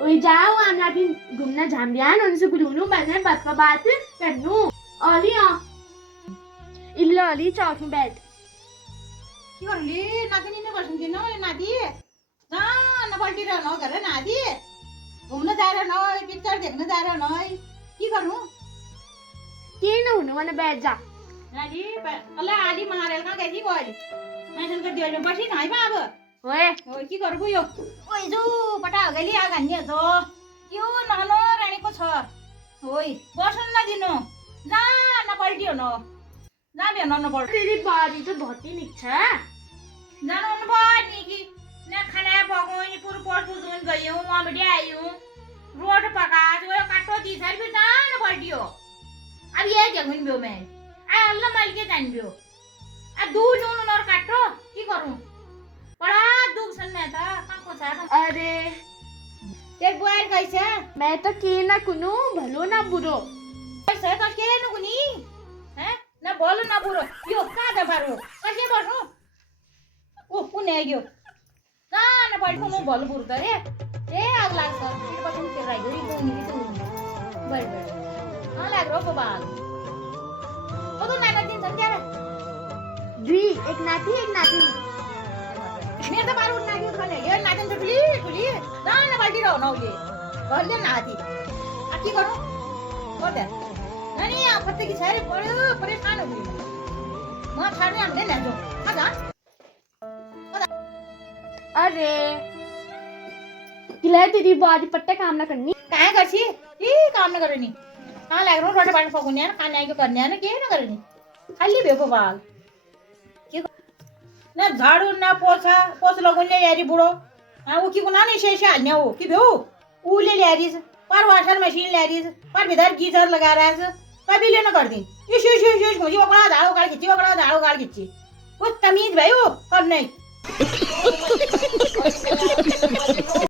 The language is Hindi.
ओए जाओ हमरा भी घूमना झाम्बियान उनसे गुलुनु बने बात करनु ओली आ इल्लो ओली चौक में बैठ के गर्नुले नातिनी नै बस्नु दिनु नाति जान पल्टिरहनु घर नाति घुम्न जाइरहनु पिक्चर देख्न जाइरहनु के गर्नु के न हुनु भने बैठ जा नाति अल्ला आली मारेर कहाँ गएकी गइली मान्छेको दियोले बसी खाइ पा अब ओए ओइ के गर्नु यो ओइ जो पटा गइली आ गान्ने जो यो नानो रानीको छ ओइ बस्न नदिनु जा न पल्टियो न जा बेन न पल्ट तेरी बारी तो बहुत ही निच्छा जानु न पनि कि न खाना पकाउनु पुरो पसपुस गयो म बेटी आयो रोट पका जो काटो दी सर भी ना न पल्टियो अब ये क्या गुन बियो मैं आ अल्लाह माल के जान बियो आ दूर नुन नर काटो की करूं बड़ा दुख सन में था काको छ अरे तेर बुआर कैसे मैं तो के ना कुनु भलो ना बुरो कैसे त के न कुनी हैं न बोल न बुरो यो का द पारो कैसे बस्नु ओ कुने आयो ना न पल्टु न बोल बुरो त रे ए आग लाग्छ के बस्नु के राइ गरी बोनी कि तु बर बर आ लाग रो बाल ओ तो नाना दिन सन क्या दुई एक नाती मेरो त बारु नाति खने यो नाति त ठुली ना न पल्टि रहो न उले घरले नाति आ के गर्नु गर्दा नानी आपत्ति की छारे पड्यो परेशान हो गई म छाड्ने हामीले ल्याउँछौ आजा अरे किला तेरी बारी पट्टे काम ना करनी कहाँ गर्छी ए काम न गरे नि कहाँ लाग्नु रोटी पानी पकाउने हैन खाना आइको गर्ने हैन के न गरे नि खाली भेको बाल के न झाडू न पोछ लगाउने यारी बुढो ऊ के कुना नि शेष हाल्ने हो कि भेउ उले ल्यारिस पर वाशर मशीन ल्यारिस पर भित्र गीजर लगाएर कहिले न गर्दिन इस मुझे ओकड़ा झाड़ू गाड़ खिच्ची कुछ तमीज भयो करने